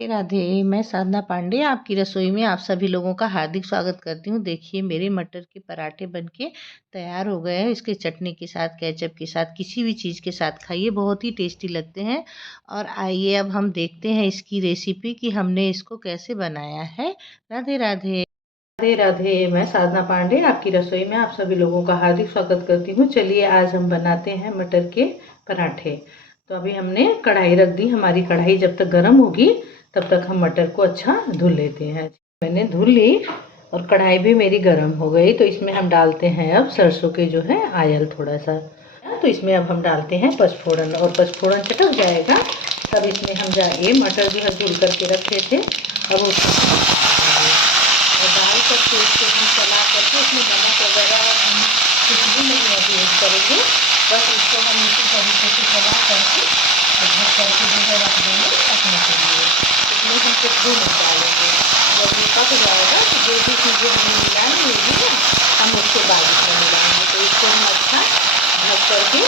राधे राधे। मैं साधना पांडे आपकी रसोई में आप सभी लोगों का हार्दिक स्वागत करती हूँ। देखिए मेरे मटर के पराठे बनके तैयार हो गए हैं। इसके चटनी के साथ, केचप के साथ, किसी भी चीज़ के साथ खाइए, बहुत ही टेस्टी लगते हैं। और आइए अब हम देखते हैं इसकी रेसिपी कि हमने इसको कैसे बनाया है। राधे राधे। राधे राधे। मैं साधना पांडे आपकी रसोई में आप सभी लोगों का हार्दिक स्वागत करती हूँ। चलिए आज हम बनाते हैं मटर के पराठे। तो अभी हमने कढ़ाई रख दी। हमारी कढ़ाई जब तक गर्म होगी तब तक हम मटर को अच्छा धुल लेते हैं। मैंने धुल ली और कढ़ाई भी मेरी गर्म हो गई। तो इसमें हम डालते हैं अब सरसों के जो है आयल थोड़ा सा। तो इसमें अब हम डालते हैं पचफोड़न, और पचफोड़न चटक जाएगा तब इसमें हम जाए मटर जो है धुल करके रखे थे अब उसको और डाल करके इसको हम चला करके इसमें नमक वगैरह हम कुछ भी नहीं अभी यूज करेंगे। बस इसको हम इसी तरीके से चला करके और ढक करके जो है रख देंगे पकने के लिए। इसमें हम कुछ भी नहीं डालेंगे। जब ये पक जाएगा तो जो भी चीज़ें हमें मिलानी होगी ना हम उसके बाद इसमें मिलाएंगे। तो इसको हम अच्छा ढक करके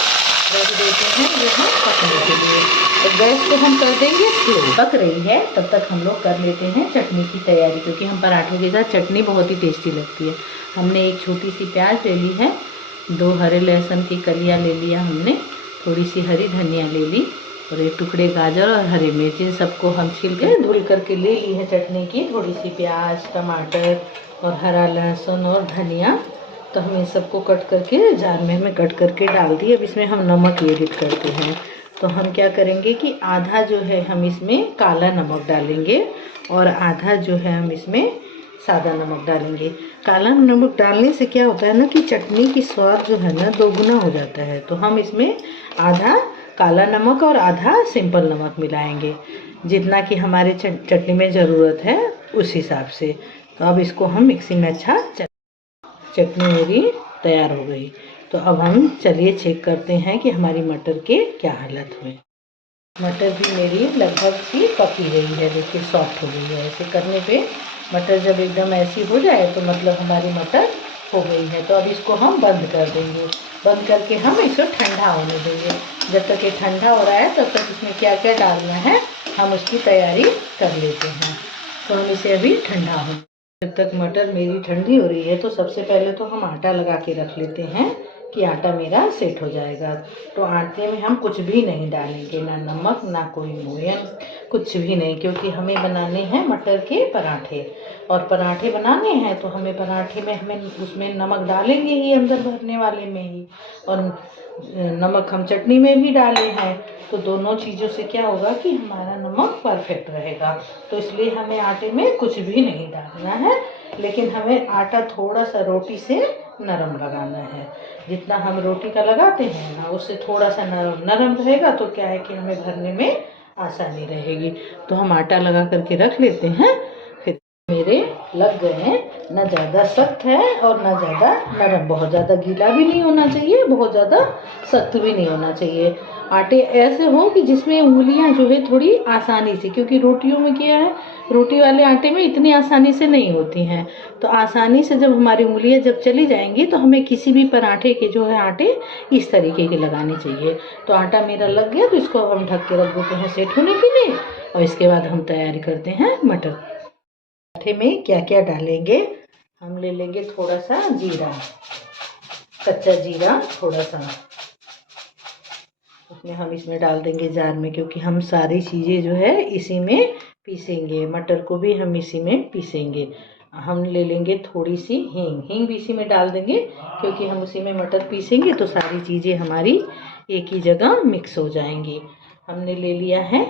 रख देते हैं जो है पकने के लिए। तो गैस को हम कर देंगे स्लो। पक रही है तब तक हम लोग कर लेते हैं चटनी की तैयारी, क्योंकि हम पराठों के साथ चटनी बहुत ही टेस्टी लगती है। हमने एक छोटी सी प्याज ले ली है, 2 हरे लहसुन की कलियाँ ले लिया हमने, थोड़ी सी हरी धनिया ले ली और एक टुकड़े गाजर और हरी मिर्च। इन सबको हम छील के धुल करके ले ली है चटनी की। थोड़ी सी प्याज, टमाटर और हरा लहसुन और धनिया। तो हम इन सबको कट करके जार में हमें कट करके डाल दिए। अब इसमें हम नमक एडिट करते हैं। तो हम क्या करेंगे कि आधा जो है हम इसमें काला नमक डालेंगे और आधा जो है हम इसमें सादा नमक डालेंगे। काला नमक डालने से क्या होता है ना कि चटनी की स्वाद जो है ना दोगुना हो जाता है। तो हम इसमें आधा काला नमक और आधा सिंपल नमक मिलाएंगे, जितना कि हमारे चटनी में ज़रूरत है उस हिसाब से। तो अब इसको हम मिक्सी में अच्छा चटनी मेरी तैयार हो गई। तो अब हम चलिए चेक करते हैं कि हमारी मटर के क्या हालत हुए। मटर भी मेरी लगभग सी पकी गई है। देखिए सॉफ्ट हो गई है। ऐसे करने पे मटर जब एकदम ऐसी हो जाए तो मतलब हमारी मटर हो गई है। तो अब इसको हम बंद कर देंगे। बंद करके हम इसको ठंडा होने देंगे। जब तक ये ठंडा हो रहा है तब तक इसमें क्या क्या डालना है हम उसकी तैयारी कर लेते हैं। तो हम इसे अभी ठंडा हो, जब तक मटर मेरी ठंडी हो रही है तो सबसे पहले तो हम आटा लगा के रख लेते हैं कि आटा मेरा सेट हो जाएगा। तो आटे में हम कुछ भी नहीं डालेंगे, ना नमक ना कोई मोयन, कुछ भी नहीं, क्योंकि हमें बनाने हैं मटर के पराठे। और पराठे बनाने हैं तो हमें पराठे में हमें उसमें नमक डालेंगे ही, अंदर भरने वाले में ही। और नमक हम चटनी में भी डाले हैं। तो दोनों चीज़ों से क्या होगा कि हमारा नमक परफेक्ट रहेगा। तो इसलिए हमें आटे में कुछ भी नहीं डालना है, लेकिन हमें आटा थोड़ा सा रोटी से नरम लगाना है। जितना हम रोटी का लगाते हैं ना उससे थोड़ा सा नरम नरम रहेगा। तो क्या है कि हमें भरने में आसानी रहेगी। तो हम आटा लगा करके रख लेते हैं। फिर मेरे लग गए हैं, ना ज़्यादा सख्त है और ना ज़्यादा नरम। बहुत ज़्यादा गीला भी नहीं होना चाहिए, बहुत ज़्यादा सख्त भी नहीं होना चाहिए। आटे ऐसे हो कि जिसमें उंगलियां जो है थोड़ी आसानी से, क्योंकि रोटियों में क्या है, रोटी वाले आटे में इतनी आसानी से नहीं होती हैं। तो आसानी से जब हमारी उंगलियां जब चली जाएंगी तो हमें किसी भी पराठे के जो है आटे इस तरीके के लगाने चाहिए। तो आटा मेरा लग गया तो इसको हम ढक के रख देते हैं सेट होने के लिए। और इसके बाद हम तैयारी करते हैं मटर। पराठे में क्या क्या डालेंगे, हम ले लेंगे थोड़ा सा जीरा, कच्चा जीरा थोड़ा सा उसमें हम इसमें डाल देंगे जार में, क्योंकि हम सारी चीज़ें जो है इसी में पीसेंगे। मटर को भी हम इसी में पीसेंगे। हम ले लेंगे थोड़ी सी हींग, हींग भी इसी में डाल देंगे, क्योंकि हम उसी में मटर पीसेंगे तो सारी चीज़ें हमारी एक ही जगह मिक्स हो जाएंगी। हमने ले लिया है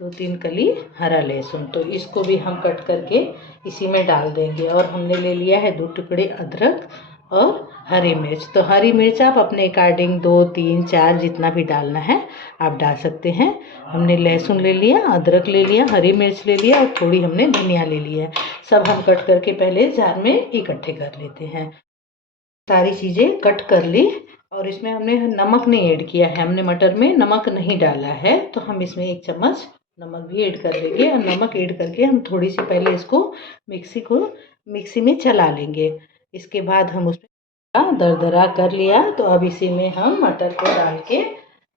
2-3 कली हरा लहसुन, तो इसको भी हम कट करके इसी में डाल देंगे। और हमने ले लिया है 2 टुकड़े अदरक और हरी मिर्च। तो हरी मिर्च आप अपने अकॉर्डिंग 2, 3, 4 जितना भी डालना है आप डाल सकते हैं। हमने लहसुन ले लिया, अदरक ले लिया, हरी मिर्च ले लिया और थोड़ी हमने धनिया ले लिया। सब हम कट करके पहले जार में इकट्ठे कर लेते हैं। सारी चीज़ें कट कर ली और इसमें हमने नमक नहीं ऐड किया है, हमने मटर में नमक नहीं डाला है। तो हम इसमें 1 चम्मच नमक भी ऐड कर देंगे। और नमक ऐड करके हम थोड़ी सी पहले इसको मिक्सी में चला लेंगे। इसके बाद हम उसमें दरदरा कर लिया। तो अब इसी में हम मटर को डाल के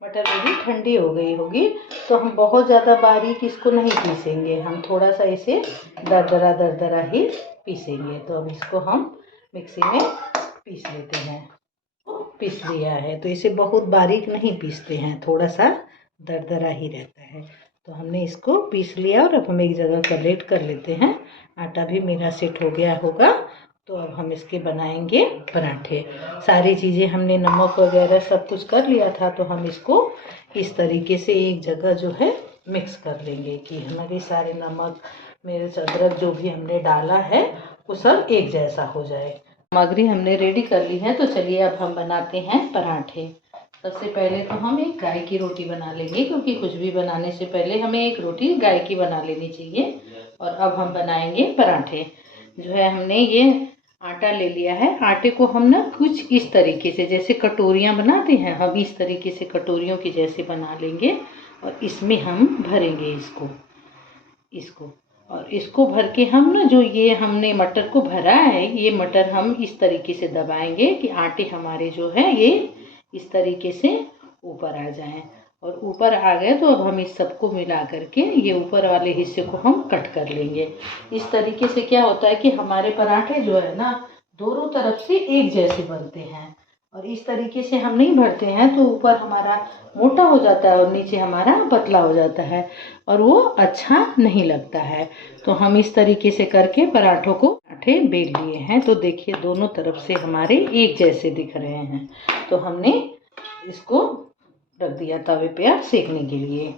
मटर मेरी ठंडी हो गई होगी, तो हम बहुत ज़्यादा बारीक इसको नहीं पीसेंगे, हम थोड़ा सा इसे दरदरा ही पीसेंगे। तो अब इसको हम मिक्सी में पीस लेते हैं। पीस लिया है, तो इसे बहुत बारीक नहीं पीसते हैं, थोड़ा सा दरदरा ही रहता है। तो हमने इसको पीस लिया और अब हम एक जगह कलेक्ट कर लेते हैं। आटा भी मेरा सेट हो गया होगा, तो अब हम इसके बनाएंगे पराठे। सारी चीज़ें हमने नमक वगैरह सब कुछ कर लिया था, तो हम इसको इस तरीके से एक जगह जो है मिक्स कर लेंगे कि हमारे सारे नमक, मिर्च, अदरक जो भी हमने डाला है वो सब एक जैसा हो जाए। सामग्री हमने रेडी कर ली है, तो चलिए अब हम बनाते हैं पराठे। सबसे पहले तो हम एक गाय की रोटी बना लेंगे, क्योंकि कुछ भी बनाने से पहले हमें एक रोटी गाय की बना लेनी चाहिए। और अब हम बनाएंगे पराठे। जो है हमने ये आटा ले लिया है। आटे को हम ना कुछ इस तरीके से, जैसे कटोरियाँ बनाते हैं, हम इस तरीके से कटोरियों की जैसे बना लेंगे और इसमें हम भरेंगे इसको और इसको भर के हम ना, जो ये हमने मटर को भरा है, ये मटर हम इस तरीके से दबाएंगे कि आटे हमारे जो है ये इस तरीके से ऊपर आ जाएं। और ऊपर आ गए तो अब हम इस सबको मिला करके ये ऊपर वाले हिस्से को हम कट कर लेंगे। इस तरीके से क्या होता है कि हमारे पराठे जो है ना, दोनों तरफ से एक जैसे बनते हैं। और इस तरीके से हम नहीं भरते हैं तो ऊपर हमारा मोटा हो जाता है और नीचे हमारा पतला हो जाता है, और वो अच्छा नहीं लगता है। तो हम इस तरीके से करके पराठों को पराठे बेल लिए हैं। तो देखिए दोनों तरफ से हमारे एक जैसे दिख रहे हैं। तो हमने इसको रख दिया तवे पे अब सेकने के लिए।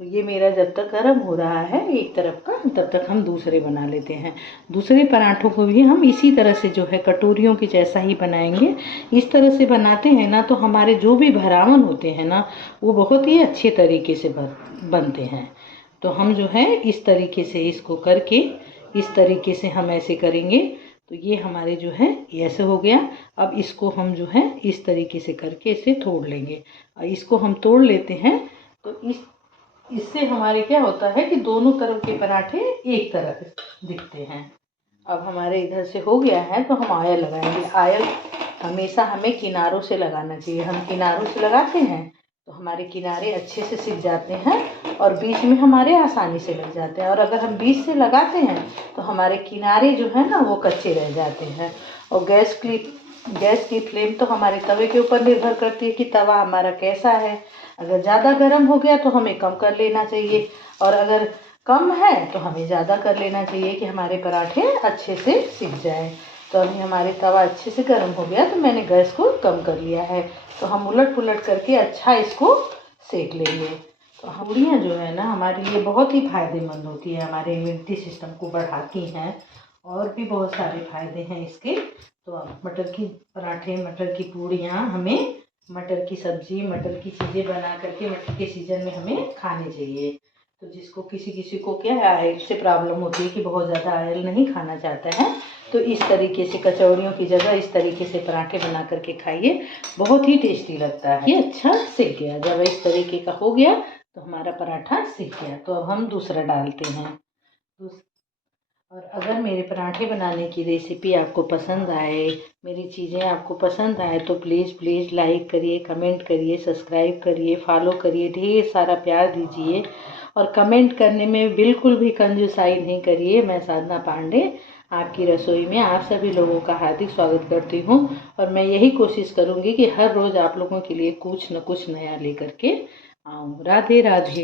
तो ये मेरा जब तक गर्म हो रहा है एक तरफ का, तब तक हम दूसरे बना लेते हैं। दूसरे पराठों को भी हम इसी तरह से जो है कटोरियों की जैसा ही बनाएंगे। इस तरह से बनाते हैं ना, तो हमारे जो भी भरावन होते हैं ना, वो बहुत ही अच्छे तरीके से बनते हैं। तो हम जो है इस तरीके से इसको करके, इस तरीके से हम ऐसे करेंगे। तो ये हमारे जो है ऐसे हो गया। अब इसको हम जो है इस तरीके से करके इसे तोड़ लेंगे। और इसको हम तोड़ लेते हैं, तो इससे हमारे क्या होता है कि दोनों तरफ के पराठे एक तरह दिखते हैं। अब हमारे इधर से हो गया है, तो हम आयल लगाएंगे। आयल हमेशा हमें किनारों से लगाना चाहिए। हम किनारों से लगाते हैं तो हमारे किनारे अच्छे से सिक जाते हैं और बीच में हमारे आसानी से लग जाते हैं। और अगर हम बीच से लगाते हैं तो हमारे किनारे जो है ना वो कच्चे रह जाते हैं। और गैस की फ्लेम तो हमारे तवे के ऊपर निर्भर करती है कि तवा हमारा कैसा है। अगर ज़्यादा गर्म हो गया तो हमें कम कर लेना चाहिए, और अगर कम है तो हमें ज़्यादा कर लेना चाहिए कि हमारे पराठे अच्छे से सिक जाए। तो अभी हमारे तवा अच्छे से गर्म हो गया, तो मैंने गैस को कम कर लिया है। तो हम उलट पुलट करके अच्छा इसको सेक लेंगे। तो पूड़ियाँ जो है ना हमारे लिए बहुत ही फायदेमंद होती है, हमारे इम्यूनिटी सिस्टम को बढ़ाती हैं, और भी बहुत सारे फायदे हैं इसके। तो मटर की पराठे, मटर की पूड़ियाँ, हमें मटर की सब्जी, मटर की चीज़ें बना करके मटर के सीजन में हमें खाने चाहिए। तो जिसको किसी को क्या है, आयल से प्रॉब्लम होती है कि बहुत ज़्यादा आयल नहीं खाना चाहता है, तो इस तरीके से कचौड़ियों की जगह इस तरीके से पराठे बना करके खाइए, बहुत ही टेस्टी लगता है। ये अच्छा सिक गया। जब इस तरीके का हो गया तो हमारा पराठा सिक गया। तो अब हम दूसरा डालते हैं। और अगर मेरे पराठे बनाने की रेसिपी आपको पसंद आए, मेरी चीज़ें आपको पसंद आए, तो प्लीज़ लाइक करिए, कमेंट करिए, सब्सक्राइब करिए, फॉलो करिए, ढेर सारा प्यार दीजिए। और कमेंट करने में बिल्कुल भी कंजूसाई नहीं करिए। मैं साधना पांडे आपकी रसोई में आप सभी लोगों का हार्दिक स्वागत करती हूँ, और मैं यही कोशिश करूँगी कि हर रोज़ आप लोगों के लिए कुछ न कुछ नया लेकर के आऊँ। राधे राधे।